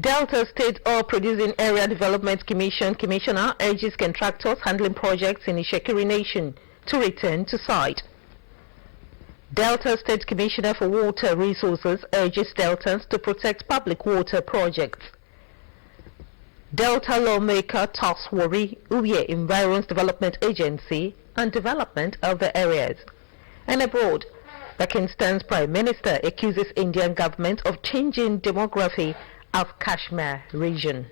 Delta State Oil Producing Area Development Commissioner urges contractors handling projects in Ishekiri Nation to return to site. Delta State Commissioner for Water Resources urges Deltans to protect public water projects. Delta lawmaker tasks Warri Uye Environs Development Agency on development of the areas. And abroad, Pakistan's Prime Minister accuses Indian government of changing demography of Kashmir region.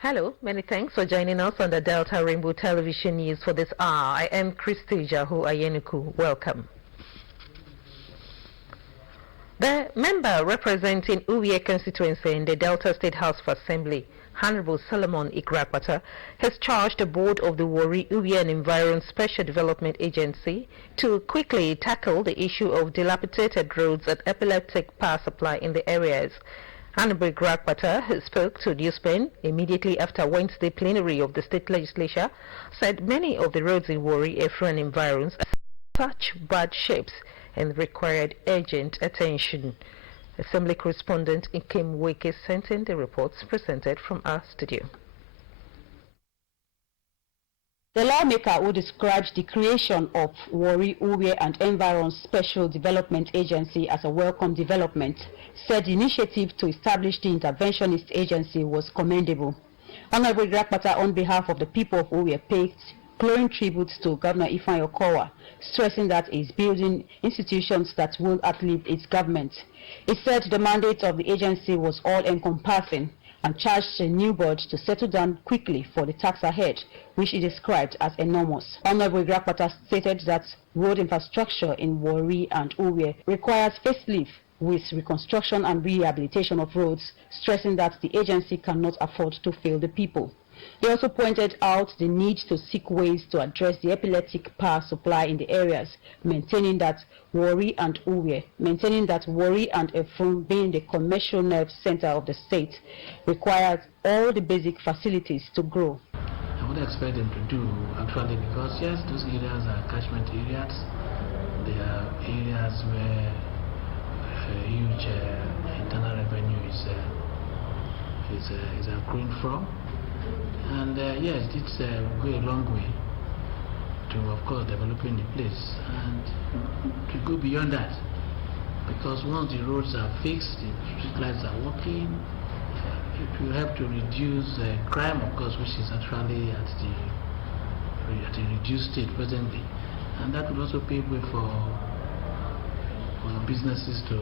Hello, many thanks for joining us on the Delta Rainbow Television News for this hour. I am Christy Jahu Ayenuku. Welcome. The member representing Uwe constituency in the Delta State House of Assembly, Honorable Solomon Igrakwata, has charged the board of the Warri Uwe and Environ Special Development Agency to quickly tackle the issue of dilapidated roads and epileptic power supply in the areas. Honorable Igrakwata, who spoke to newsmen immediately after Wednesday plenary of the state legislature, said many of the roads in Warri, Efru and environs are in such bad shapes and required urgent attention. Assembly correspondent Ikem Weke sent in the reports presented from our studio. The lawmaker, who described the creation of Warri Uwe and Environ Special Development Agency as a welcome development, said the initiative to establish the interventionist agency was commendable. Honorable Igrakwata, on behalf of the people of Uwe, paid glowing tribute to Governor Ifeanyi Okowa, stressing that he is building institutions that will outlive its government. He said the mandate of the agency was all-encompassing and charged the new board to settle down quickly for the task ahead, which he described as enormous. Honorable Igrakwata stated that road infrastructure in Warri and Uwe requires facelift with reconstruction and rehabilitation of roads, stressing that the agency cannot afford to fail the people. He also pointed out the need to seek ways to address the epileptic power supply in the areas, maintaining that Warri and Efru, being the commercial nerve center of the state, requires all the basic facilities to grow. I would expect them to do actually, because yes, those areas are catchment areas. They are areas where huge internal revenue is accruing from. And yes, it's go a long way to, of course, developing the place and to go beyond that. Because once the roads are fixed, the street lights are working, it will help to reduce crime, of course, which is actually at a reduced state presently. And that will also pave way for businesses to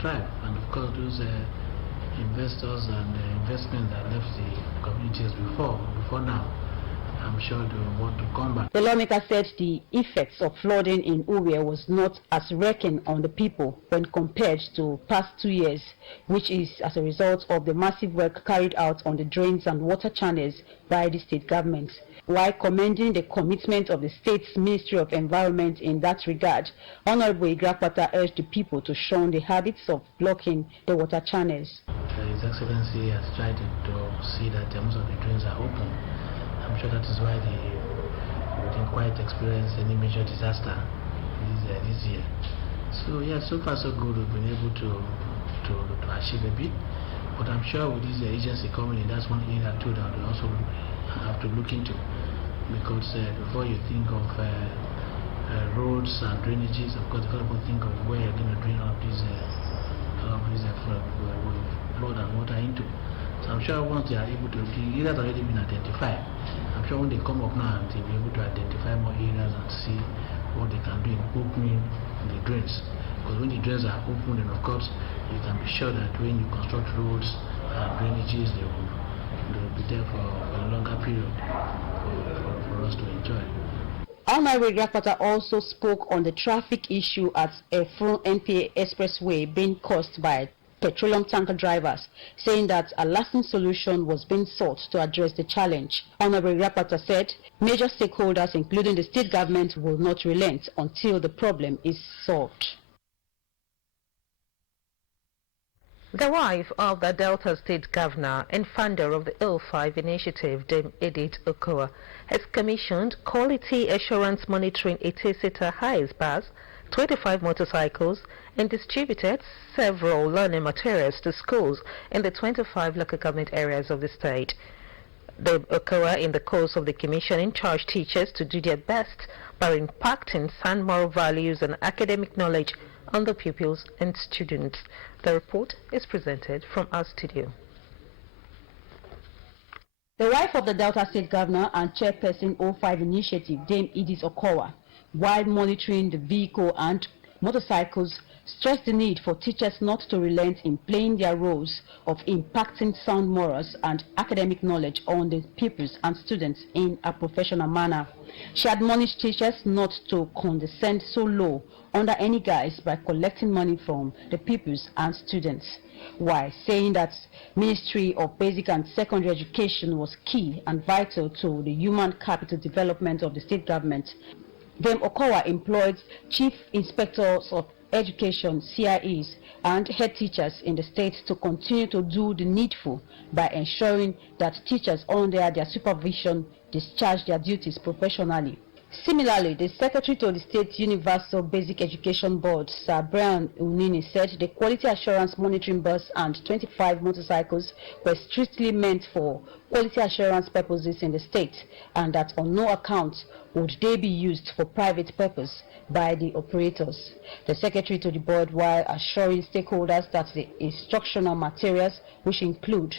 thrive. And of course, those investors and investments that left the communities before now, I'm sure they will want to come back. The lawmaker said the effects of flooding in Uwe was not as wrecking on the people when compared to past 2 years, which is as a result of the massive work carried out on the drains and water channels by the state government. While commending the commitment of the state's Ministry of Environment in that regard, Honorable Igrakwata urged the people to shun the habits of blocking the water channels. His Excellency has tried to see that most of the drains are open. I'm sure that is why we didn't quite experience any major disaster this year. So yeah, so far so good. We've been able to achieve a bit. But I'm sure with this agency coming in, that's one area too that we also have to look into. Because before you think of roads and drainages, of course, you got to think of where you're going to drain all of these flood and water into. So I'm sure once they are able to, the areas have already been identified. I'm sure when they come up now, they'll be able to identify more areas and see what they can do in opening the drains. Because when the drains are open, then of course you can be sure that when you construct roads and drainages, they will be there for a longer period for us to enjoy. Honorable Igrakwata also spoke on the traffic issue at Efru NPA Expressway being caused by petroleum tanker drivers, saying that a lasting solution was being sought to address the challenge. Honorable Igrakwata said major stakeholders, including the state government, will not relent until the problem is solved. The wife of the Delta State Governor and founder of the L5 initiative, Dame Edith Okowa, has commissioned quality assurance monitoring 80-seater highest bus 25 motorcycles, and distributed several learning materials to schools in the 25 local government areas of the state. The OCOA, in the course of the commissioning, charged teachers to do their best by impacting sound moral values and academic knowledge on the pupils and students. The report is presented from our studio. The wife of the Delta State Governor and Chairperson 05 Initiative, Dame Edith Okowa, while monitoring the vehicle and motorcycles, stressed the need for teachers not to relent in playing their roles of impacting sound morals and academic knowledge on the pupils and students in a professional manner. She admonished teachers not to condescend so low under any guise by collecting money from the pupils and students, while saying that Ministry of Basic and Secondary Education was key and vital to the human capital development of the state government. Dame Okowa employed chief inspectors of education, CIEs, and head teachers in the state to continue to do the needful by ensuring that teachers under their supervision discharge their duties professionally. Similarly, the Secretary to the State Universal Basic Education Board, Sir Brian Unini, said the quality assurance monitoring bus and 25 motorcycles were strictly meant for quality assurance purposes in the state, and that on no account would they be used for private purpose by the operators. The Secretary to the board, while assuring stakeholders that the instructional materials, which include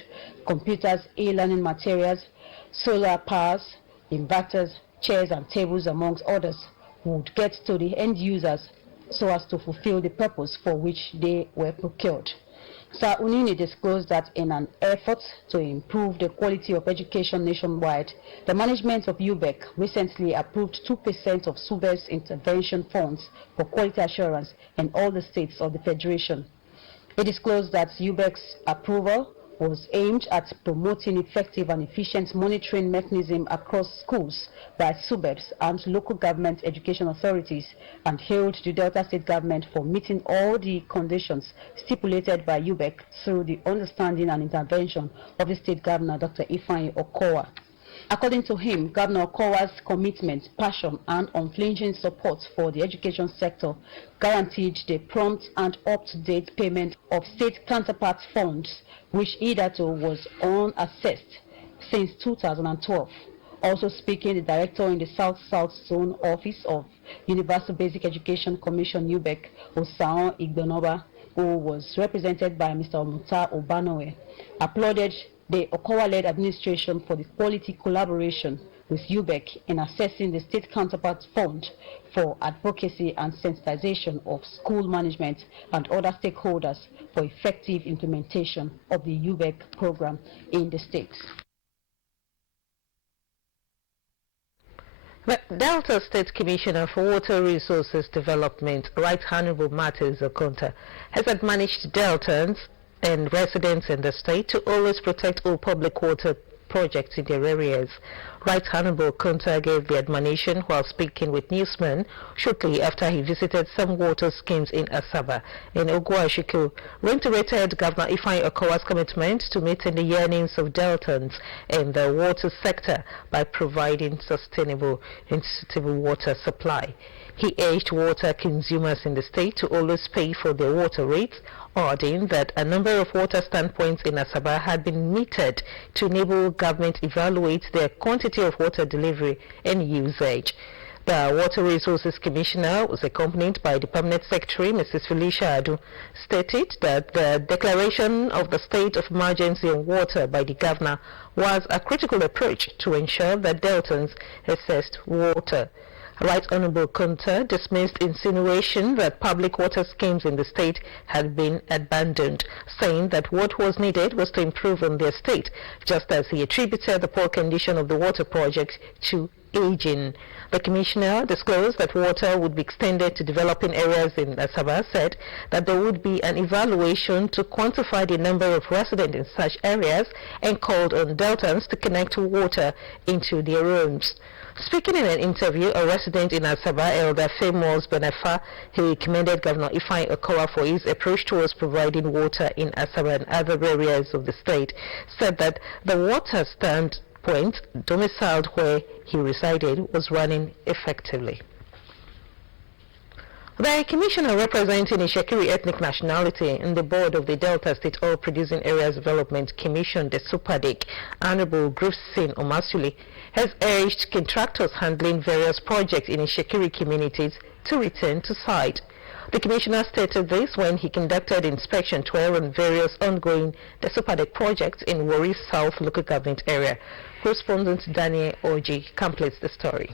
computers, e-learning materials, solar powers, inverters, chairs and tables, amongst others, would get to the end users so as to fulfill the purpose for which they were procured. Sir Unini disclosed that in an effort to improve the quality of education nationwide, the management of UBEC recently approved 2% of SUBE's intervention funds for quality assurance in all the states of the Federation. He disclosed that UBEC's approval was aimed at promoting effective and efficient monitoring mechanism across schools by SUBEBs and local government education authorities, and hailed the Delta State government for meeting all the conditions stipulated by UBEC through the understanding and intervention of the state governor, Dr. Ifeanyi Okowa. According to him, Governor Okowa's commitment, passion, and unflinching support for the education sector guaranteed the prompt and up-to-date payment of state counterpart funds, which hitherto was unassessed since 2012. Also speaking, the director in the South-South Zone Office of Universal Basic Education Commission, UBEC, Osaon Igbonoba, who was represented by Mr. Omuta Obanowe, applauded the Okowa-led administration for the quality collaboration with UBEC in assessing the state counterpart fund for advocacy and sensitization of school management and other stakeholders for effective implementation of the UBEC program in the state. The Delta State Commissioner for Water Resources Development, Right Honorable Martins Okonta, has admonished Deltans and residents in the state to always protect all public water projects in their areas. Right Honorable Okonta gave the admonition while speaking with newsmen shortly after he visited some water schemes in Asaba. In Ogwashiku, reiterated Governor Ifeanyi Okowa's commitment to meeting the yearnings of Deltans in the water sector by providing sustainable and suitable water supply. He urged water consumers in the state to always pay for their water rates, adding that a number of water standpoints in Asaba had been metered to enable government evaluate their quantity of water delivery and usage. The Water Resources Commissioner was accompanied by the Permanent Secretary, Mrs. Felicia Adu, stated that the declaration of the state of emergency on water by the governor was a critical approach to ensure that Deltans accessed water. Right Honorable Kunta dismissed insinuation that public water schemes in the state had been abandoned, saying that what was needed was to improve on their state, just as he attributed the poor condition of the water project to aging. The commissioner disclosed that water would be extended to developing areas in Asaba, said that there would be an evaluation to quantify the number of residents in such areas, and called on Deltans to connect water into their homes. Speaking in an interview, a resident in Asaba, Elder Famous Benefa, he commended Governor Ifeanyi Okowa for his approach towards providing water in Asaba and other areas of the state, said that the water standpoint domiciled where he resided was running effectively. The commissioner representing Ishekiri ethnic nationality in the board of the Delta State Oil Producing Areas Development Commission, the SUPADEC, Honorable Griffin Omasuli, has urged contractors handling various projects in Ishekiri communities to return to site. The commissioner stated this when he conducted inspection tour on various ongoing the SUPADEC projects in Warri South local government area. Correspondent Daniel Oji completes the story.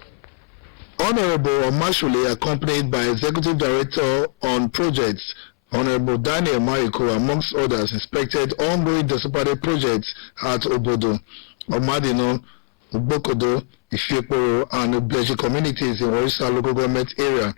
Honorable Omashule, accompanied by Executive Director on Projects, Honorable Daniel Mariko, amongst others, inspected ongoing SUPADEC projects at Obodo, Omadino, Ubokodo, Ifekoro, and Ubleji communities in Orissa local government area.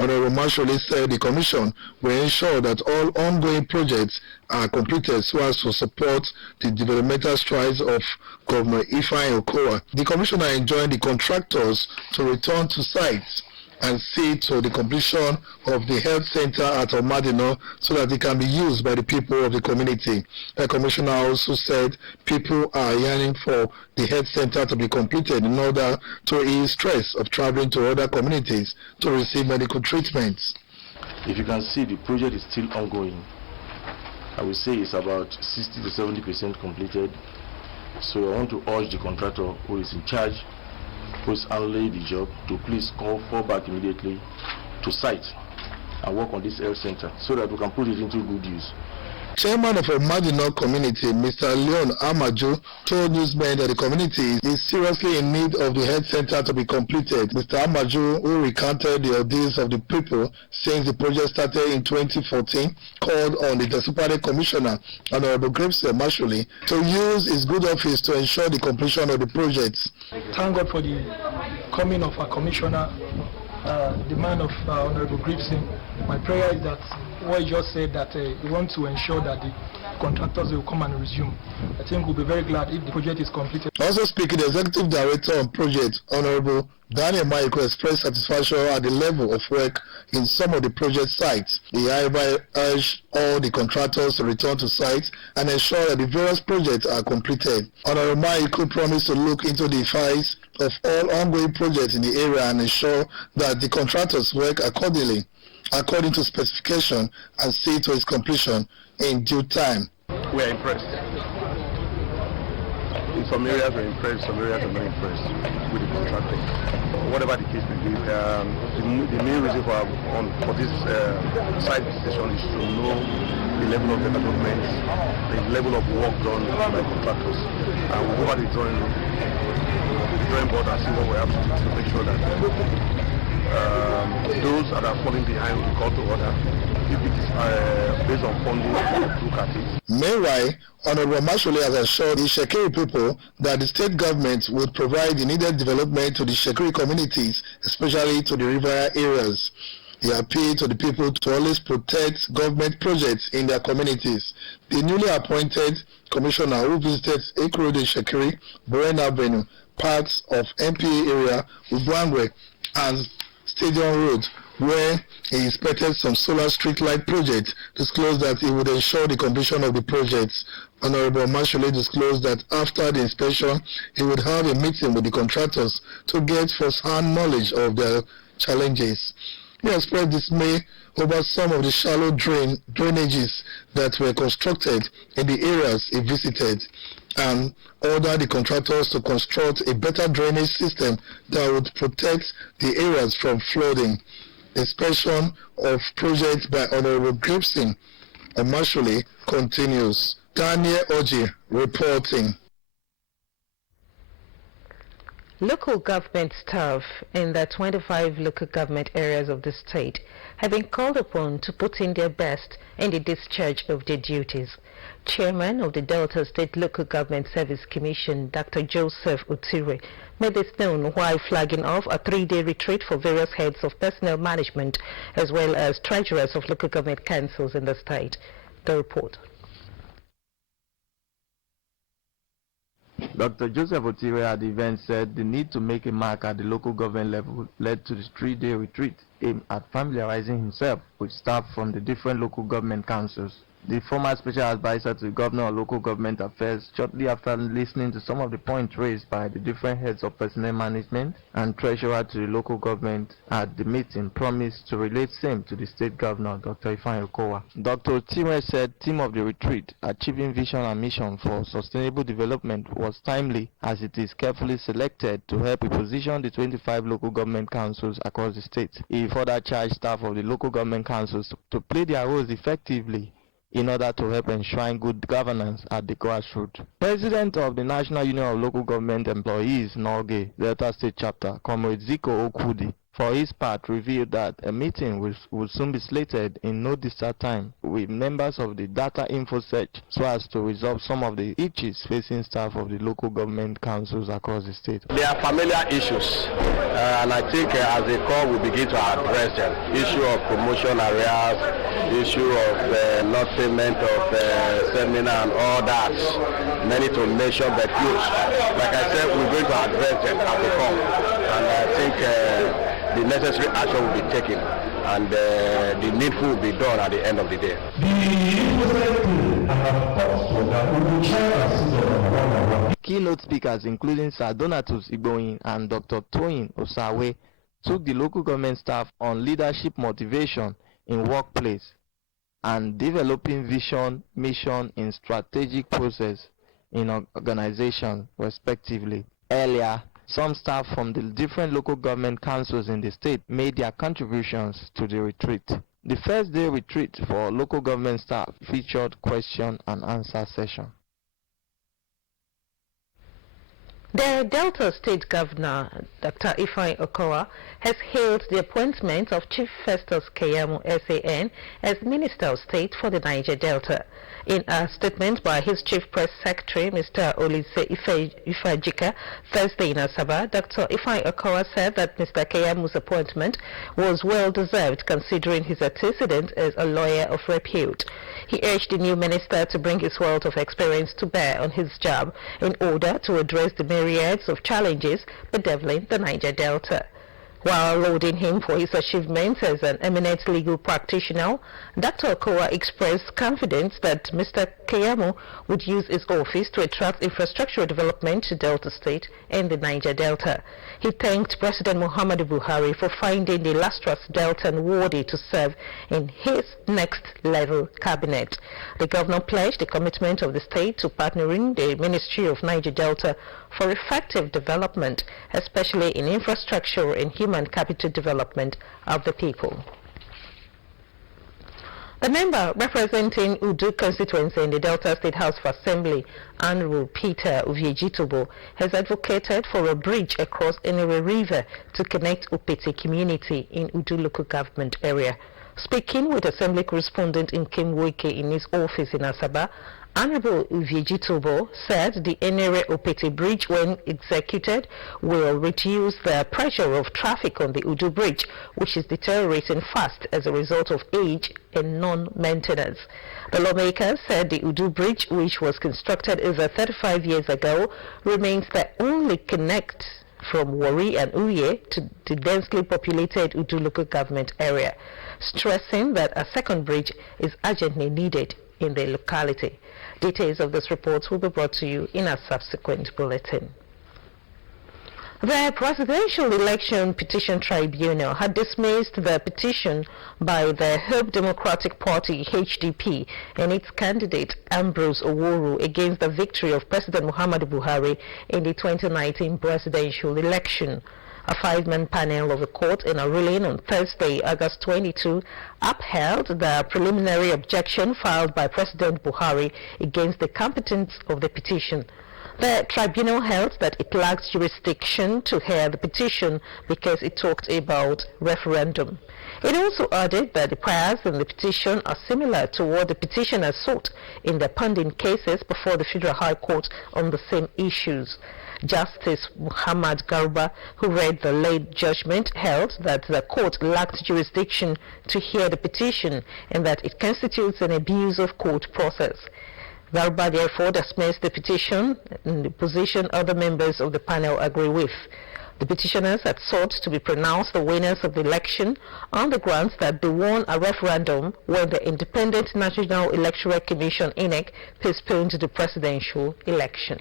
Honorable Marshall said the commission will ensure that all ongoing projects are completed so as to support the developmental strides of Governor Ifeanyi Okowa. The commissioner enjoined the contractors to return to sites and see to the completion of the health center at Omadino so that it can be used by the people of the community. The commissioner also said people are yearning for the health center to be completed in order to ease stress of traveling to other communities to receive medical treatments. If you can see, the project is still ongoing. I would say it's about 60 to 70% completed. So I want to urge the contractor who is in charge, who is handling the job, to please fall back immediately to site and work on this health center so that we can put it into good use. Chairman of Omadino community, Mr. Leon Amaju, told newsmen that the community is seriously in need of the health center to be completed. Mr. Amaju, who recounted the ordeals of the people since the project started in 2014, called on the SUPADEC Commissioner, Honorable Griffin Omasuli, to use his good office to ensure the completion of the projects. Thank God for the coming of our commissioner, the man of Honorable Griffin. My prayer is that what he just said, that we want to ensure that the contractors will come and resume. I think we'll be very glad if the project is completed. Also speaking, the Executive Director on Project, Honorable Daniel Mariko, expressed satisfaction at the level of work in some of the project sites. He hereby urged all the contractors to return to sites and ensure that the various projects are completed. Honorable Mariko promised to look into the files of all ongoing projects in the area and ensure that the contractors work according to specification and see to its completion in due time. We are impressed. In some areas we're impressed, some areas are not impressed with the contractor. Whatever the case may be, the main reason for this site visitation is to know the level of development, the level of work done by contractors. And we'll go over the drawing board and see what we have to make sure that those that are falling behind will be called to order. If it is based on funding, look at it. Meanwhile, Honorable Mashole has assured the Ishekiri people that the state government would provide the needed development to the Ishekiri communities, especially to the river areas. He appealed to the people to always protect government projects in their communities. The newly appointed commissioner who visited Ekurode Ishekiri, Boren Avenue, parts of MPA area, Ubwangwe, and Stadium Road, where he inspected some solar street light projects, disclosed that he would ensure the completion of the projects. Honorable Mashole disclosed that after the inspection, he would have a meeting with the contractors to get first-hand knowledge of their challenges. He expressed dismay over some of the shallow drainages that were constructed in the areas he visited, and ordered the contractors to construct a better drainage system that would protect the areas from flooding. Inspection of projects by Honorable Griffin Omasuli continues. Daniel Oji reporting. Local government staff in the 25 local government areas of the state have been called upon to put in their best in the discharge of their duties. Chairman of the Delta State Local Government Service Commission, Dr. Joseph Utire, made this known while flagging off a 3-day retreat for various heads of personnel management as well as treasurers of local government councils in the state. The report. Dr. Joseph Otire at the event said the need to make a mark at the local government level led to this 3-day retreat aimed at familiarizing himself with staff from the different local government councils the former special advisor to the governor of local government affairs, shortly after listening to some of the points raised by the different heads of personnel management and treasurer to the local government at the meeting, promised to relate same to the state governor, Dr. Ifeanyi Okowa. Dr. Tiwe said theme of the retreat, achieving vision and mission for sustainable development, was timely as it is carefully selected to help reposition the 25 local government councils across the state. He further charged staff of the local government councils to play their roles effectively in order to help enshrine good governance at the grassroots. President of the National Union of Local Government Employees, Norge, Delta State Chapter, Comrade Ziko Okwudi, for his part, revealed that a meeting will soon be slated in no distant time with members of the data info search so as to resolve some of the issues facing staff of the local government councils across the state. They are familiar issues, and I think as a call we begin to address them. Issue of promotion arrears, issue of not payment of seminar and all that. Many to mention but few. Like I said, we're going to address them at the call, and I think the necessary action will be taken and the needful will be done at the end of the day. Keynote speakers including Sir Donatus Igboyin and Dr. Toyin Osawe took the local government staff on leadership motivation in workplace and developing vision, mission in strategic process in organization respectively. Earlier, some staff from the different local government councils in the state made their contributions to the retreat. The first day retreat for local government staff featured question and answer session. The Delta State Governor, Dr. Ifeanyi Okowa, has hailed the appointment of Chief Festus Keyamo, SAN, as Minister of State for the Niger Delta. In a statement by his Chief Press Secretary, Mr. Olise Ifejika, Thursday in Asaba, Dr. Ifeanyi Okowa said that Mr. Keyamo's appointment was well-deserved considering his antecedent as a lawyer of repute. He urged the new minister to bring his wealth of experience to bear on his job in order to address the myriads of challenges bedeviling the Niger Delta. While lauding him for his achievements as an eminent legal practitioner, Dr. Okowa expressed confidence that Mr. Keyamo would use his office to attract infrastructural development to Delta State and the Niger Delta. He thanked President Muhammadu Buhari for finding the illustrious Deltan worthy to serve in his next-level cabinet. The governor pledged the commitment of the state to partnering the Ministry of Niger Delta for effective development, especially in infrastructure and human capital development of the people. The member representing Udu constituency in the Delta State House of Assembly, Honorable Peter Uviejitobo, has advocated for a bridge across Enere River to connect Upeti community in Udu local government area. Speaking with Assembly correspondent Nkem Wike in his office in Asaba, Honorable Uviejitobo said the Enere-Opeti Bridge, when executed, will reduce the pressure of traffic on the Udu Bridge, which is deteriorating fast as a result of age and non-maintenance. The lawmaker said the Udu Bridge, which was constructed over 35 years ago, remains the only connect from Warri and Uye to the densely populated Udu local government area, stressing that a second bridge is urgently needed in the locality. Details of this report will be brought to you in a subsequent bulletin. The Presidential Election Petition Tribunal had dismissed the petition by the Hope Democratic Party (HDP) and its candidate Ambrose Oworu against the victory of President Muhammadu Buhari in the 2019 presidential election. A five-man panel of the court in a ruling on Thursday, August 22, upheld the preliminary objection filed by President Buhari against the competence of the petition. The tribunal held that it lacks jurisdiction to hear the petition because it talked about referendum. It also added that the priors in the petition are similar to what the petitioner sought in the pending cases before the Federal High Court on the same issues. Justice Muhammad Garba, who read the late judgment, held that the court lacked jurisdiction to hear the petition and that it constitutes an abuse of court process. Garba therefore dismissed the petition, in the position other members of the panel agree with. The petitioners had sought to be pronounced the winners of the election on the grounds that they won a referendum when the Independent National Electoral Commission (INEC) postponed the presidential election.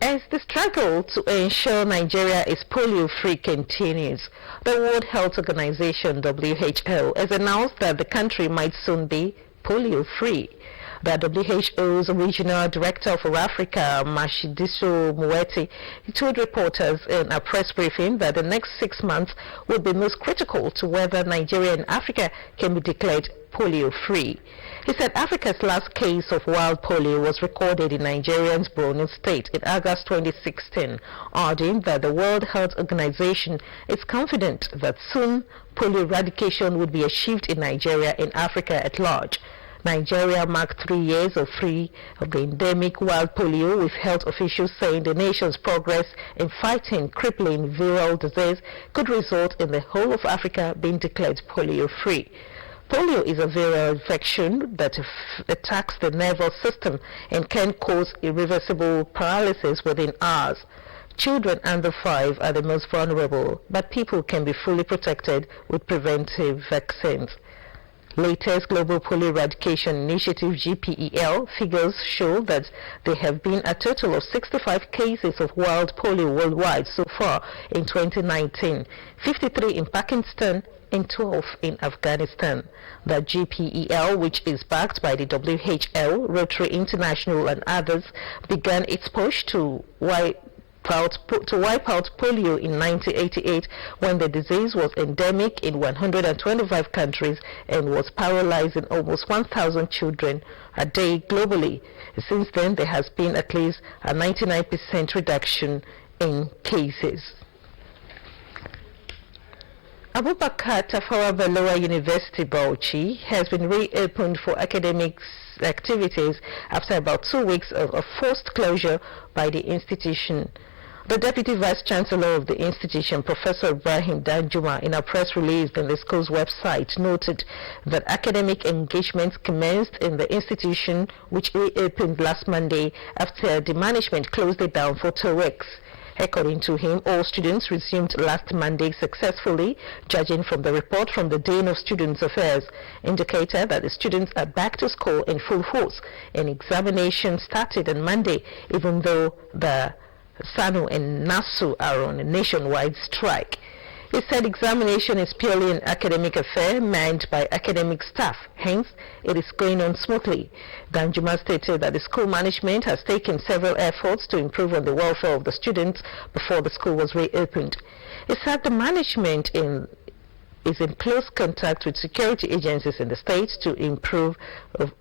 As the struggle to ensure Nigeria is polio-free continues, the World Health Organization (WHO) has announced that the country might soon be polio-free. The WHO's Regional Director for Africa, Mashidiso Mueti, told reporters in a press briefing that the next 6 months will be most critical to whether Nigeria and Africa can be declared polio-free. He said Africa's last case of wild polio was recorded in Nigeria's Borno State in August 2016, adding that the World Health Organization is confident that soon polio eradication would be achieved in Nigeria and Africa at large. Nigeria marked 3 years free of the endemic wild polio, with health officials saying the nation's progress in fighting crippling viral disease could result in the whole of Africa being declared polio-free. Polio is a viral infection that attacks the nervous system and can cause irreversible paralysis within hours. Children under 5 are the most vulnerable, but people can be fully protected with preventive vaccines. Latest Global Polio Eradication Initiative (GPEL) figures show that there have been a total of 65 cases of wild polio worldwide so far in 2019, 53 in Pakistan and 12 in Afghanistan. The GPEL, which is backed by the WHO, Rotary International and others, began its push to wipe out polio in 1988 when the disease was endemic in 125 countries and was paralyzing almost 1,000 children a day globally. Since then, there has been at least a 99% reduction in cases. Abubakar Tafawa Balewa University, Bauchi, has been reopened for academic activities after about 2 weeks of a forced closure by the institution. The Deputy Vice-Chancellor of the institution, Professor Ibrahim Danjuma, in a press release on the school's website, noted that academic engagements commenced in the institution, which reopened last Monday after the management closed it down for 2 weeks. According to him, all students resumed last Monday successfully, judging from the report from the Dean of Students' Affairs, indicated that the students are back to school in full force, and examination started on Monday, even though the SANU and NASU are on a nationwide strike. He said examination is purely an academic affair manned by academic staff, hence it is going on smoothly. Danjuma stated that the school management has taken several efforts to improve on the welfare of the students before the school was reopened. He said the management is in close contact with security agencies in the state to improve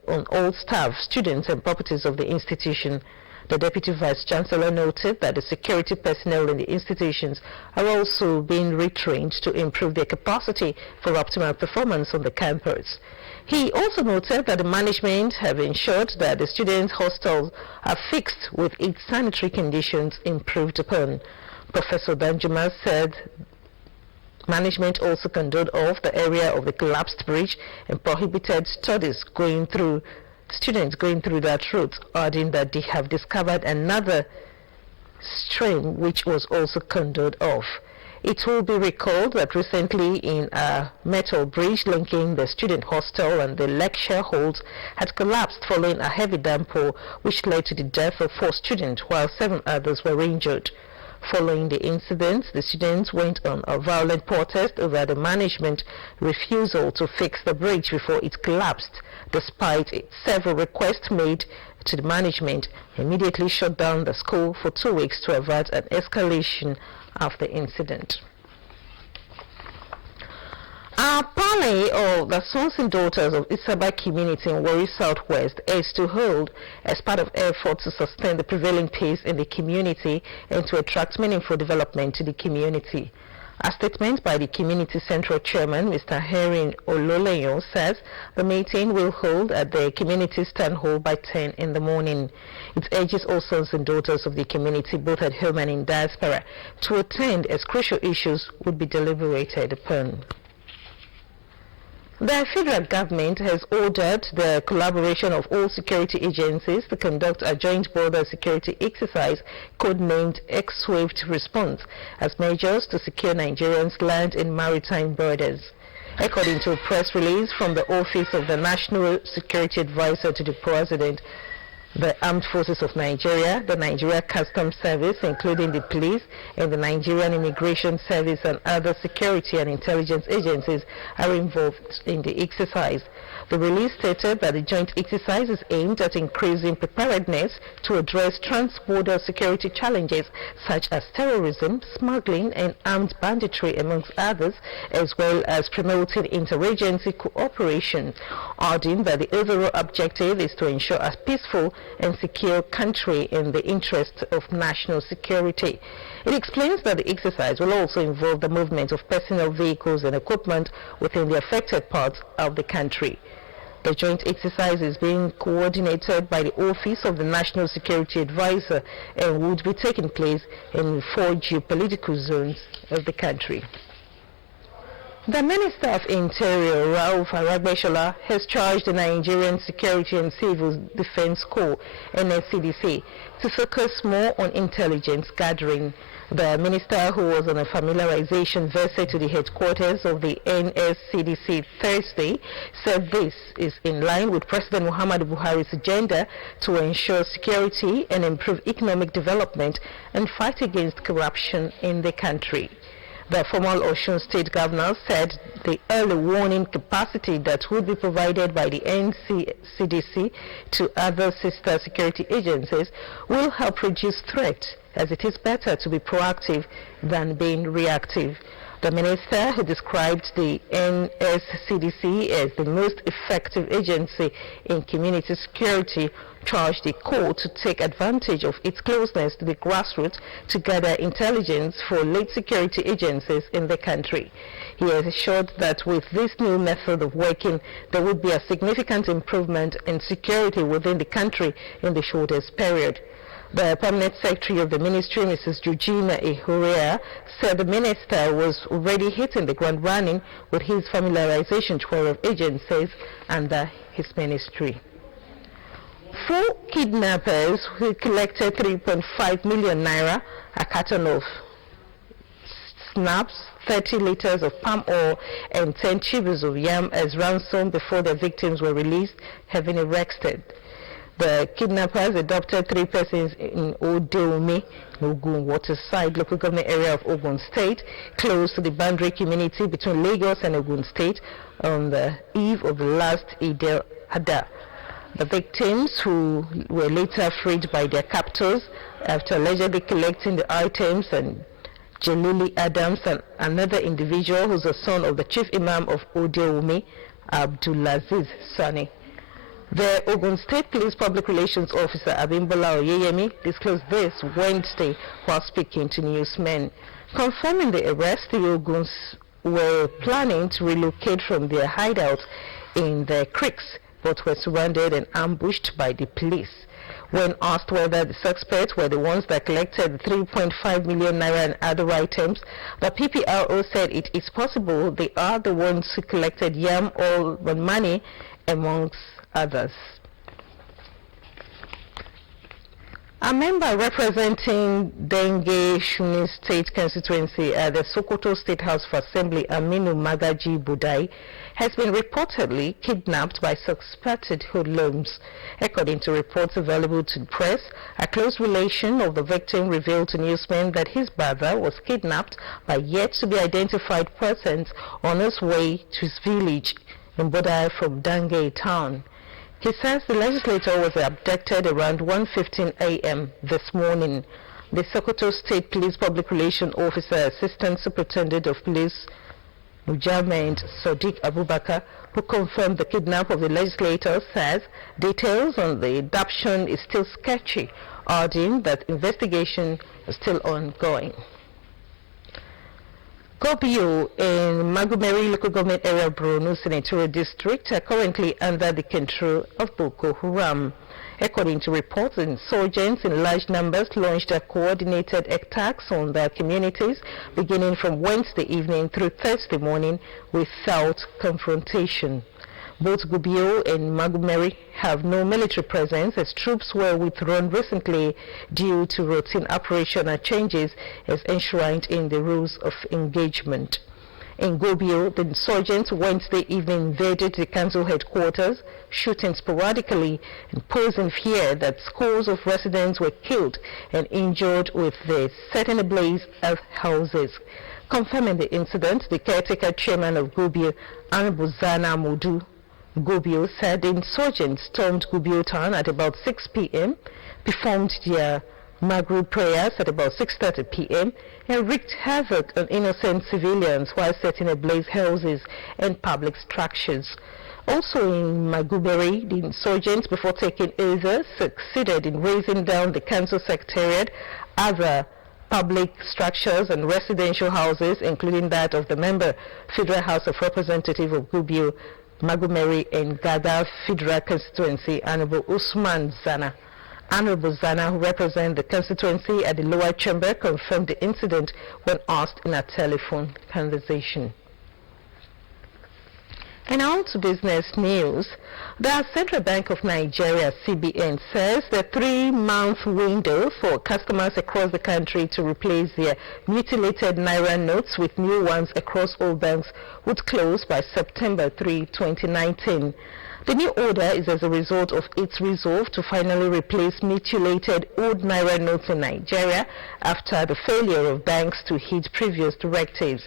on all staff, students and properties of the institution. The Deputy Vice-Chancellor noted that the security personnel in the institutions are also being retrained to improve their capacity for optimal performance on the campus. He also noted that the management have ensured that the students' hostels are fixed with its sanitary conditions improved upon. Professor Danjuma said management also condoned off the area of the collapsed bridge and prohibited students going through that route, adding that they have discovered another stream which was also condoned off. It will be recalled that recently in a metal bridge linking the student hostel and the lecture halls had collapsed following a heavy downpour which led to the death of 4 students while 7 others were injured. Following the incident, the students went on a violent protest over the management refusal to fix the bridge before it collapsed, despite several requests made to the management. Immediately shut down the school for 2 weeks to avert an escalation of the incident. Our parley of the sons and daughters of Isaba community in Warri Southwest is to hold as part of efforts to sustain the prevailing pace in the community and to attract meaningful development to the community. A statement by the community central chairman, Mr. Herin Ololeyo, says the meeting will hold at the community stand hall by 10 in the morning. It urges all sons and daughters of the community, both at home and in diaspora, to attend as crucial issues would be deliberated upon. The federal government has ordered the collaboration of all security agencies to conduct a joint border security exercise codenamed X-Swift Response as measures to secure Nigerians' land and maritime borders. According to a press release from the Office of the National Security Advisor to the President, the Armed Forces of Nigeria, the Nigeria Customs Service, including the police, and the Nigerian Immigration Service and other security and intelligence agencies are involved in the exercise. The release stated that the joint exercise is aimed at increasing preparedness to address trans-border security challenges such as terrorism, smuggling, and armed banditry, amongst others, as well as promoting interagency cooperation, adding that the overall objective is to ensure a peaceful and secure country in the interest of national security. It explains that the exercise will also involve the movement of personal vehicles and equipment within the affected parts of the country. The joint exercise is being coordinated by the Office of the National Security Advisor and would be taking place in 4 geopolitical zones of the country. The Minister of Interior, Rauf Aragbeshola, has charged the Nigerian Security and Civil Defense Corps, NSCDC, to focus more on intelligence gathering. The minister, who was on a familiarization visit to the headquarters of the NSCDC Thursday, said this is in line with President Muhammadu Buhari's agenda to ensure security and improve economic development and fight against corruption in the country. The former Osun State Governor said the early warning capacity that would be provided by the NCDC to other sister security agencies will help reduce threats, as it is better to be proactive than being reactive. The minister, who described the NSCDC as the most effective agency in community security, charged the Corps to take advantage of its closeness to the grassroots to gather intelligence for lead security agencies in the country. He has assured that with this new method of working, there would be a significant improvement in security within the country in the shortest period. The Permanent Secretary of the Ministry, Mrs. Georgina Ihurea, said the minister was already hitting the ground running with his familiarization tour of agencies under his ministry. 4 kidnappers who collected 3.5 million naira, a carton of snaps, 30 liters of palm oil, and 10 tubers of yam as ransom before their victims were released, have been arrested. The kidnappers adopted 3 persons in Odeumi, Ogun Waterside local government area of Ogun State, close to the boundary community between Lagos and Ogun State, on the eve of the last Eid al-Adha. The victims, who were later freed by their captors after allegedly collecting the items, and Jalili Adams, and another individual who's the son of the chief imam of Odeumi, Abdulaziz Sani. The Ogun State Police Public Relations Officer Abimbola Oyeyemi disclosed this Wednesday while speaking to newsmen. Confirming the arrest, the Oguns were planning to relocate from their hideout in the creeks, but were surrounded and ambushed by the police. When asked whether the suspects were the ones that collected the 3.5 million naira and other items, the PPRO said it is possible they are the ones who collected yam, oil, and money, amongst others. A member representing Dengue Shuni State constituency at the Sokoto State House for Assembly, Aminu Magaji Budai, has been reportedly kidnapped by suspected hoodlums. According to reports available to the press, a close relation of the victim revealed to newsmen that his brother was kidnapped by yet-to-be-identified persons on his way to his village in Budai from Dengue town. He says the legislator was abducted around 1:15 a.m. this morning. The Sokoto State Police Public Relations Officer, Assistant Superintendent of Police, Mujahid Sadiq Abubakar, who confirmed the kidnap of the legislator, says details on the abduction is still sketchy, adding that investigation is still ongoing. Gobio in Magumeri local government area of Borno Senatorial District are currently under the control of Boko Haram. According to reports, insurgents in large numbers launched a coordinated attacks on their communities beginning from Wednesday evening through Thursday morning without confrontation. Both Gubbio and Magumeri have no military presence as troops were withdrawn recently due to routine operational changes as enshrined in the rules of engagement. In Gubbio, the insurgents Wednesday evening invaded the council headquarters, shooting sporadically and posing fear that scores of residents were killed and injured with the setting ablaze of houses. Confirming the incident, the caretaker chairman of Gubbio, Honorable Zana Modu Gubbio, said the insurgents stormed Gubbio town at about 6 p.m., performed their Maghrib prayers at about 6:30 p.m. and wreaked havoc on innocent civilians while setting ablaze houses and public structures. Also in Maguberi, the insurgents, before taking over, succeeded in razing down the council secretariat, other public structures and residential houses, including that of the member Federal House of Representatives of Gubbio, Magumeri and Gada Federal Constituency, Honorable Usman Zana. Honorable Zana, who represents the constituency at the lower chamber, confirmed the incident when asked in a telephone conversation. And now to business news. The Central Bank of Nigeria, CBN, says the 3-month window for customers across the country to replace their mutilated Naira notes with new ones across all banks would close by September 3, 2019. The new order is as a result of its resolve to finally replace mutilated old Naira notes in Nigeria after the failure of banks to heed previous directives.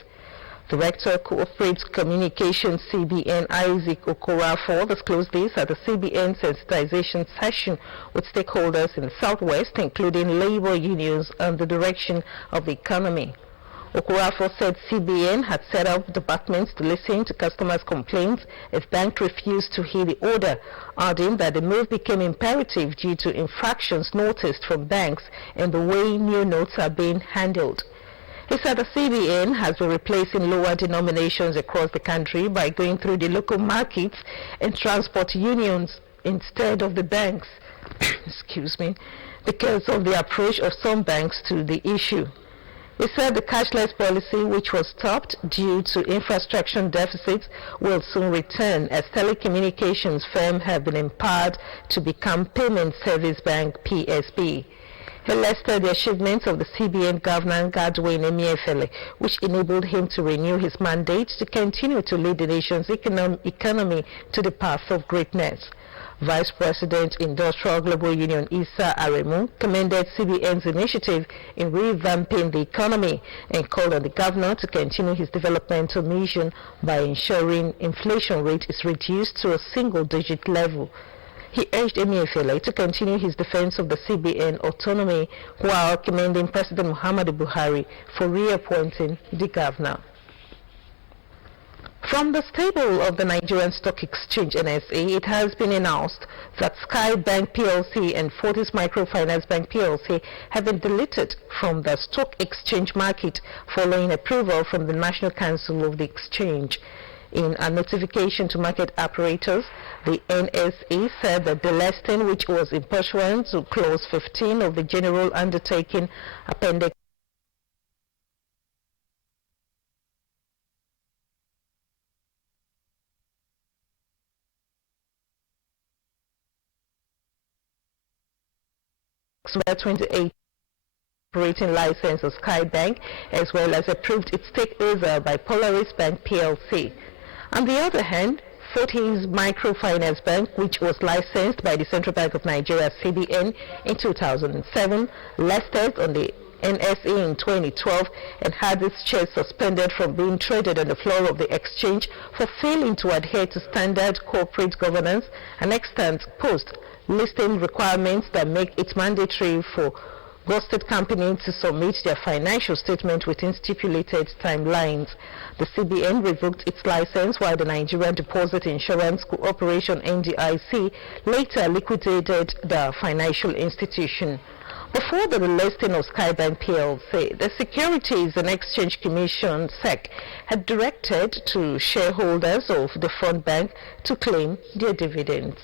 Director Corporate Communications CBN Isaac Okorafor disclosed this at the CBN sensitization session with stakeholders in the Southwest, including labor unions, on the direction of the economy. Okorafor said CBN had set up departments to listen to customers' complaints if banks refused to heed the order, adding that the move became imperative due to infractions noticed from banks and the way new notes are being handled. He said the CBN has been replacing lower denominations across the country by going through the local markets and transport unions instead of the banks, excuse me, because of the approach of some banks to the issue. He said the cashless policy, which was stopped due to infrastructure deficits, will soon return as telecommunications firms have been empowered to become Payment Service Bank (PSB). He listed the achievements of the CBN Governor Godwin Emefiele, which enabled him to renew his mandate to continue to lead the nation's economy to the path of greatness. Vice President Industrial Global Union Issa Aremu commended CBN's initiative in revamping the economy and called on the governor to continue his developmental mission by ensuring inflation rate is reduced to a single-digit level. He urged Emefiele to continue his defense of the CBN autonomy while commending President Muhammadu Buhari for reappointing the governor. From the stable of the Nigerian Stock Exchange NSE, it has been announced that Sky Bank PLC and Fortis Microfinance Bank PLC have been deleted from the stock exchange market following approval from the National Council of the Exchange. In a notification to market operators, the NSE said that the listing, which was in pursuant to Clause 15 of the General Undertaking Appendix Where 28 operating license of Sky Bank, as well as approved its takeover by Polaris Bank PLC. On the other hand, Fortis Microfinance Bank, which was licensed by the Central Bank of Nigeria (CBN) in 2007, listed on the NSE in 2012 and had its shares suspended from being traded on the floor of the exchange for failing to adhere to standard corporate governance and extant post-listing requirements that make it mandatory for ghosted companies to submit their financial statement within stipulated timelines. The CBN revoked its license while the Nigerian Deposit Insurance Corporation (NDIC) later liquidated the financial institution. Before the listing of Skybank PLC, the Securities and Exchange Commission (SEC) had directed to shareholders of the front bank to claim their dividends.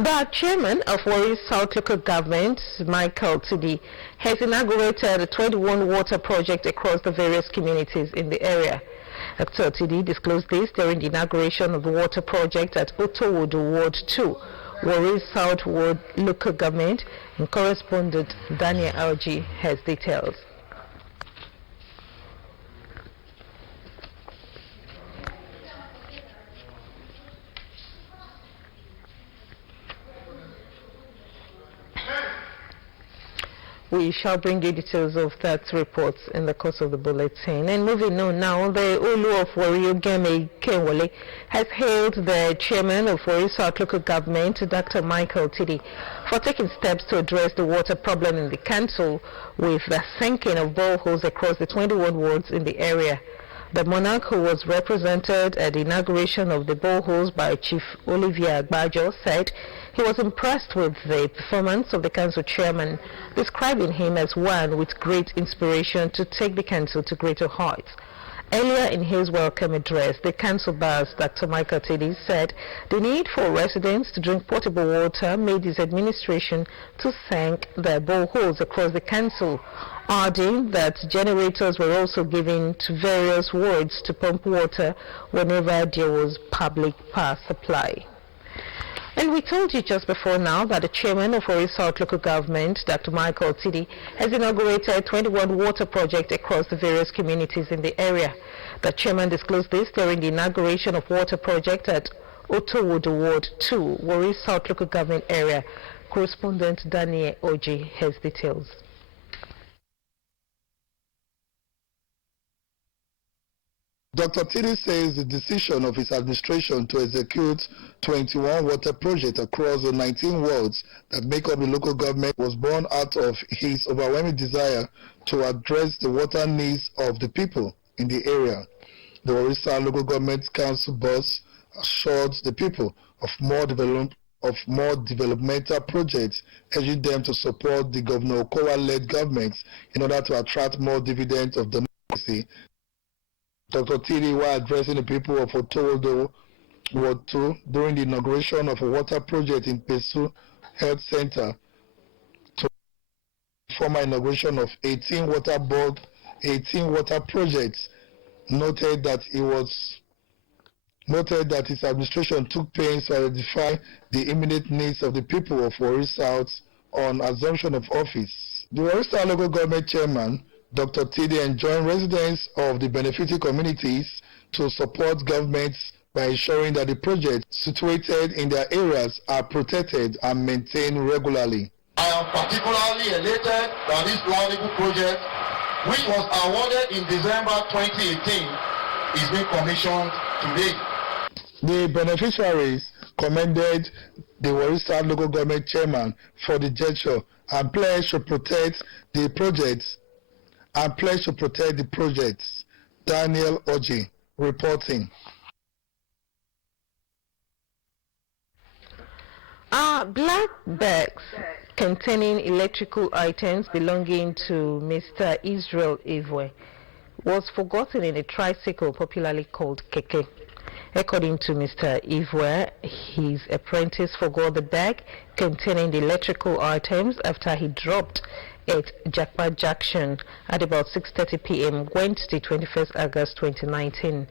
The chairman of Warri South Local Government, Michael Tidi, has inaugurated a 21 water project across the various communities in the area. Dr. Tidi disclosed this during the inauguration of the water project at Otowodo Ward 2, Warri South Ward Local Government, and correspondent Daniel Algi has details. We shall bring you details of that report in the course of the bulletin. And moving on now, the Olu of Warri Ogeme Kenwole has hailed the chairman of Warri South Local Government, Dr. Michael Tidi, for taking steps to address the water problem in the council with the sinking of boreholes across the 21 wards in the area. The monarch, who was represented at the inauguration of the boreholes by Chief Olivier Agbajo, said he was impressed with the performance of the council chairman, describing him as one with great inspiration to take the council to greater heights. Earlier in his welcome address, the council boss, Dr. Michael Tidi, said the need for residents to drink potable water made his administration to sink the boreholes across the council, adding that generators were also given to various wards to pump water whenever there was public power supply. And we told you just before now that the chairman of Warri South Local Government, Dr. Michael Tidi, has inaugurated a 21 water project across the various communities in the area. The chairman disclosed this during the inauguration of water project at Otowodo Ward 2, Warri South Local Government area. Correspondent Daniel Oji has details. Dr. Tidi says the decision of his administration to execute 21 water projects across the 19 wards that make up the local government was born out of his overwhelming desire to address the water needs of the people in the area. The Warri South Local Government Council boss assured the people of more developmental projects, urging them to support the Governor Okowa-led government in order to attract more dividends of democracy. Dr. Tidi, while addressing the people of Otowodo Ward 2 during the inauguration of a water project in Pesu Health Center, to former inauguration of 18 water projects, noted that his administration took pains to identify the immediate needs of the people of Warri South on assumption of office. The Warri South Local Government Chairman, Dr. Tidi, enjoined residents of the benefited communities to support governments by ensuring that the projects situated in their areas are protected and maintained regularly. I am particularly elated that this laudable project, which was awarded in December 2018, is being commissioned today. The beneficiaries commended the Warri South Local Government Chairman for the gesture and pledged to protect the projects. Daniel Oji reporting. Black bags containing electrical items belonging to Mr. Israel Ivwe was forgotten in a tricycle popularly called keke. According to Mr. Ivwe, his apprentice forgot the bag containing the electrical items after he dropped at Jakpa Junction at about 6:30 p.m. Wednesday, 21st August 2019.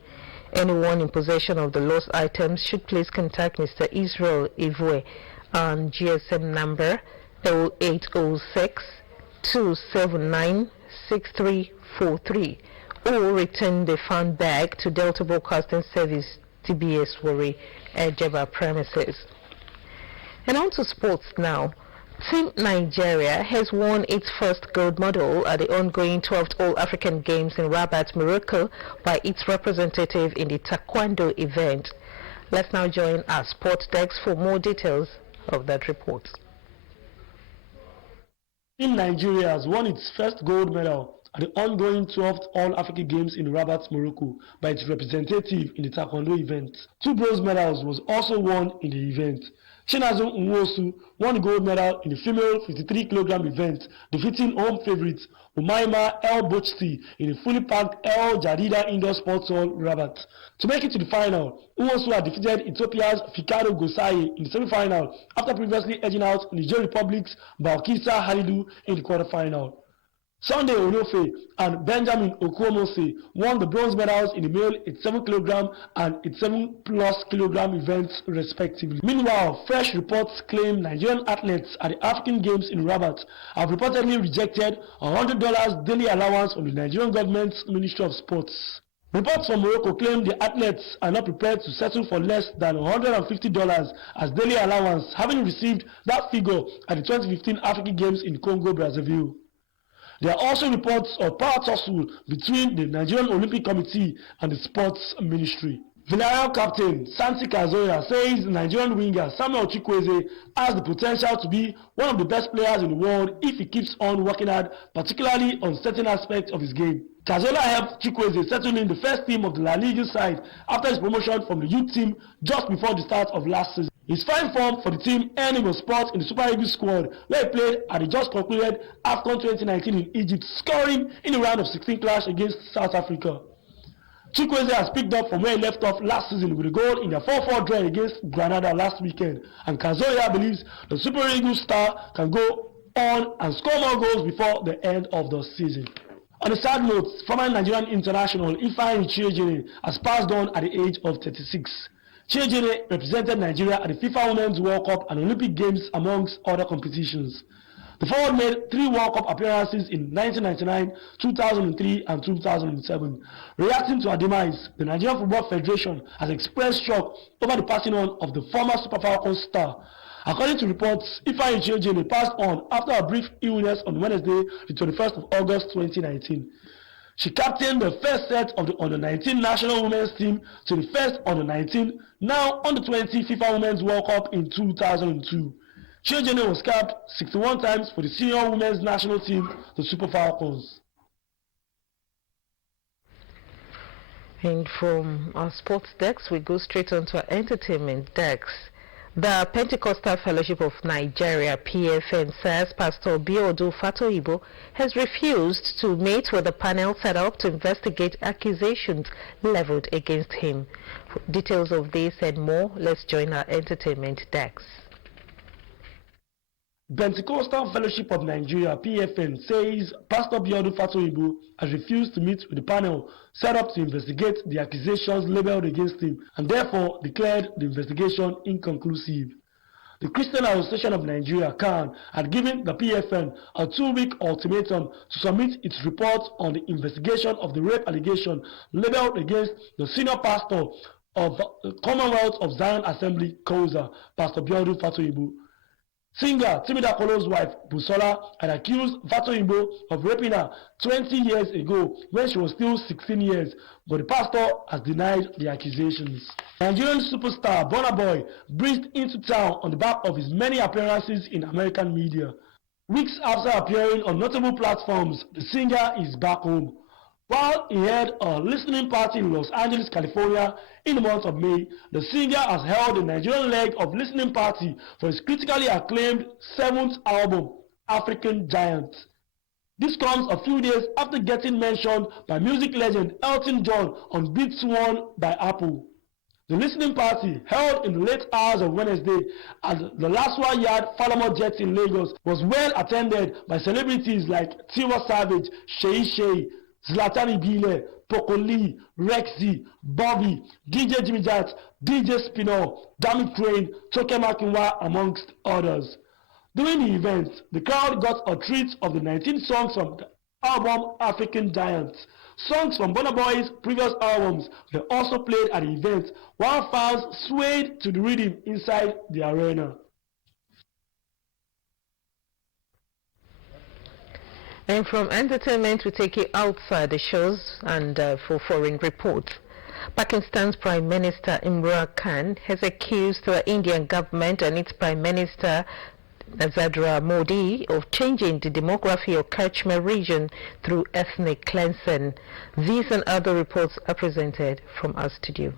Anyone in possession of the lost items should please contact Mr. Israel Ivwe on GSM number 0806 279 6343 or return the found bag to Delta Broadcasting Service, TBS Warri at Jeba premises. And on to sports now. Team Nigeria has won its first gold medal at the ongoing 12th All-African Games in Rabat, Morocco by its representative in the Taekwondo event. Let's now join our sports desk for more details of that report. Team Nigeria has won its first gold medal at the ongoing 12th All-African Games in Rabat, Morocco by its representative in the Taekwondo event. 2 bronze medals was also won in the event. Chinazum Nwosu won the gold medal in the female 53 kg event, defeating home favourite Umaima El Bochti in the fully packed El Jadida Indoor Sports Hall, Rabat. To make it to the final, Nwosu had defeated Ethiopia's Fikado Gosaye in the semi-final after previously edging out Niger Republic's Balkisa Halidu in the quarter-final. Sunday Onofe and Benjamin Okwomose won the bronze medals in the male 87 kg and 87+ kg events respectively. Meanwhile, fresh reports claim Nigerian athletes at the African Games in Rabat have reportedly rejected $100 daily allowance from the Nigerian government's Ministry of Sports. Reports from Morocco claim the athletes are not prepared to settle for less than $150 as daily allowance, having received that figure at the 2015 African Games in Congo, Brazzaville. There are also reports of power tussle between the Nigerian Olympic Committee and the Sports Ministry. Villarreal captain Santi Cazorla says Nigerian winger Samuel Chukwueze has the potential to be one of the best players in the world if he keeps on working hard, particularly on certain aspects of his game. Cazorla helped Chukwueze settle in the first team of the La Liga side after his promotion from the youth team just before the start of last season. His fine form for the team earned him a spot in the Super Eagles squad, where he played at the just concluded AFCON 2019 in Egypt, scoring in the round of 16 clash against South Africa. Chukwueze has picked up from where he left off last season with a goal in their 4-4 draw against Granada last weekend, and Cazorla believes the Super Eagles star can go on and score more goals before the end of the season. On a sad note, former Nigerian international Ifeanyi Chiejere has passed on at the age of 36. Chiejere represented Nigeria at the FIFA Women's World Cup and Olympic Games amongst other competitions. The forward made 3 World Cup appearances in 1999, 2003 and 2007. Reacting to her demise, the Nigerian Football Federation has expressed shock over the passing on of the former Super Falcons star. According to reports, Ifeanyi Chiejere passed on after a brief illness on Wednesday, the 21st of August 2019. She captained the first set of the Under-19 national women's team to the first Under-19, now Under-20 FIFA Women's World Cup in 2002. Chiejere was capped 61 times for the senior women's national team, the Super Falcons. And from our sports decks, we go straight on to our entertainment decks. The Pentecostal Fellowship of Nigeria, PFN, says Pastor Biodu Fatoyibo has refused to meet with the panel set up to investigate accusations leveled against him. For details of this and more, let's join our entertainment decks. Pentecostal Fellowship of Nigeria, PFN, says Pastor Biodu Fatoyibo has refused to meet with the panel set up to investigate the accusations labeled against him and therefore declared the investigation inconclusive. The Christian Association of Nigeria, CAN, had given the PFN a 2-week ultimatum to submit its report on the investigation of the rape allegation labeled against the senior pastor of the Commonwealth of Zion Assembly, COZA, Pastor Biodu Fatoyibo. Singer Timidakolo's wife, Busola, had accused Fatoyibo of raping her 20 years ago when she was still 16 years, but the pastor has denied the accusations. Nigerian superstar Burna Boy breezed into town on the back of his many appearances in American media. Weeks after appearing on notable platforms, the singer is back home. While he had a listening party in Los Angeles, California in the month of May, the singer has held the Nigerian leg of listening party for his critically acclaimed 7th album, African Giant. This comes a few days after getting mentioned by music legend Elton John on Beats One by Apple. The listening party, held in the late hours of Wednesday at the Laswa Yard Falamo Jet in Lagos, was well attended by celebrities like Tiwa Savage, Shei, Zlatan Ibile, Pokoli, Rexy, Bobby, DJ Jimmy Jat, DJ Spinall, Dami Crane, Toke Makinwa, amongst others. During the event, the crowd got a treat of the 19 songs from the album African Giants. Songs from Burna Boy's previous albums were also played at the event, while fans swayed to the rhythm inside the arena. And from entertainment, we take you outside the shows and for foreign reports. Pakistan's Prime Minister Imran Khan has accused the Indian government and its Prime Minister Narendra Modi of changing the demography of Kashmir region through ethnic cleansing. These and other reports are presented from our studio.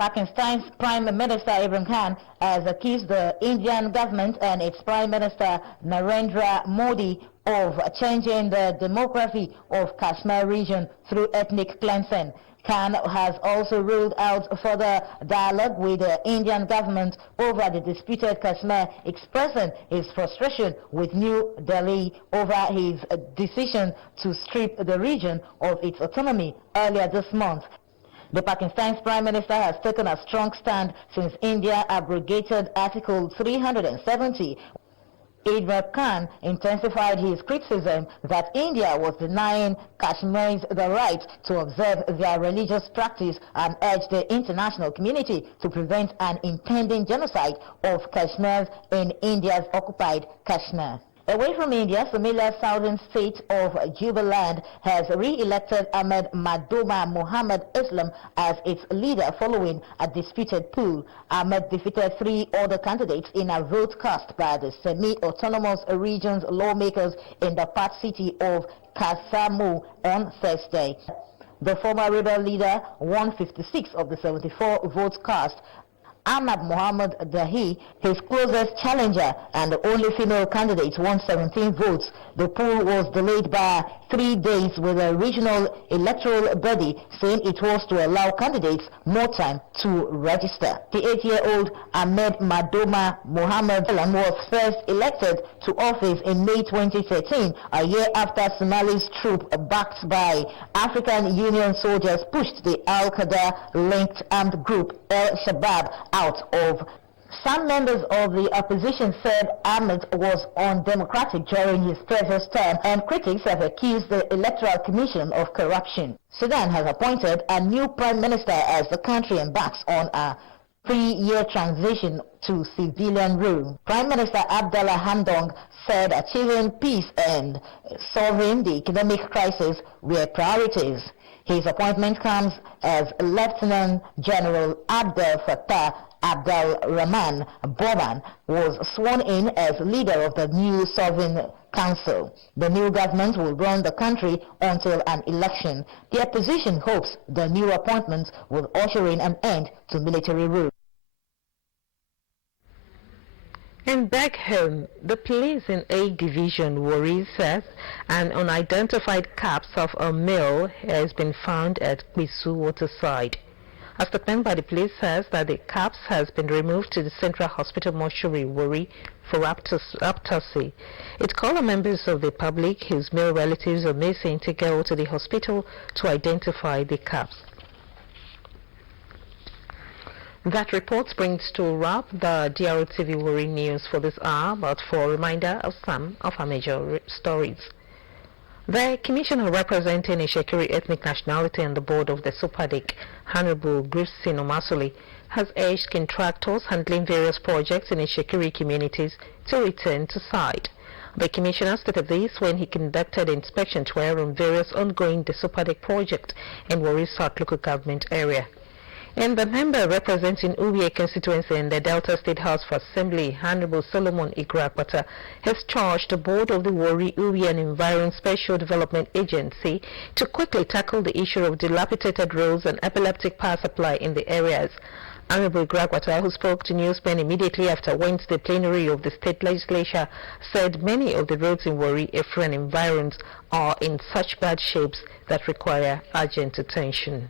Pakistan's Prime Minister Imran Khan has accused the Indian government and its Prime Minister Narendra Modi of changing the demography of Kashmir region through ethnic cleansing. Khan has also ruled out further dialogue with the Indian government over the disputed Kashmir, expressing his frustration with New Delhi over his decision to strip the region of its autonomy earlier this month. The Pakistan's Prime Minister has taken a strong stand since India abrogated Article 370. Imran Khan intensified his criticism that India was denying Kashmiris the right to observe their religious practice and urged the international community to prevent an impending genocide of Kashmiris in India's occupied Kashmir. Away from India, familiar southern state of Jubaland has re-elected Ahmed Madoma Muhammad Islam as its leader following a disputed poll. Ahmed defeated 3 other candidates in a vote cast by the semi-autonomous region's lawmakers in the port city of Kasamu on Thursday. The former rebel leader won 56 of the 74 votes cast. Ahmad Muhammad Dahi, his closest challenger and the only female candidate, won 17 votes. The poll was delayed by 3 days with a regional electoral body saying it was to allow candidates more time to register. The 8-year-old Ahmed Madoma Muhammad was first elected to office in May 2013, a year after Somali's troop backed by African Union soldiers pushed the Al-Qaeda-linked armed group El-Shabaab out of. Some members of the opposition said Ahmed was undemocratic during his previous term, and critics have accused the Electoral Commission of corruption. Sudan has appointed a new prime minister as the country embarks on a 3-year transition to civilian rule. Prime Minister Abdallah Hamdok said achieving peace and solving the economic crisis were priorities. His appointment comes as Lieutenant General Abdel Fattah Abdel Rahman Boban was sworn in as leader of the new Sovereign Council. The new government will run the country until an election. The opposition hopes the new appointments will usher in an end to military rule. And back home, the police in A Division Warri says an unidentified corpse of a male has been found at Kwisu waterside. A statement by the police says that the corpse has been removed to the Central Hospital Mortuary Warri for autopsy. It called on members of the public whose male relatives are missing to go to the hospital to identify the corpse. That report brings to wrap the Drtv Warri news for this hour, but for a reminder of some of our major stories. The Commissioner representing Ishekiri ethnic nationality on the board of the SUPADIC, Honorable Griffin Omasuli, has urged contractors handling various projects in Ishekiri communities to return to site. The Commissioner stated this when he conducted inspection tour on various ongoing SUPADIC projects in Warri South local government area. And the member representing Uwie constituency in the Delta State House of Assembly, Honorable Solomon Igrakwata, has charged the board of the Warri Uwie and Environ Special Development Agency to quickly tackle the issue of dilapidated roads and epileptic power supply in the areas. Honorable Igrakwata, who spoke to newsmen immediately after Wednesday plenary of the state legislature, said many of the roads in Warri, Efra and environs are in such bad shapes that require urgent attention.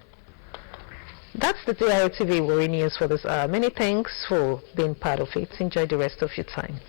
That's the Drtv Warri news for this hour. Many thanks for being part of it. Enjoy the rest of your time.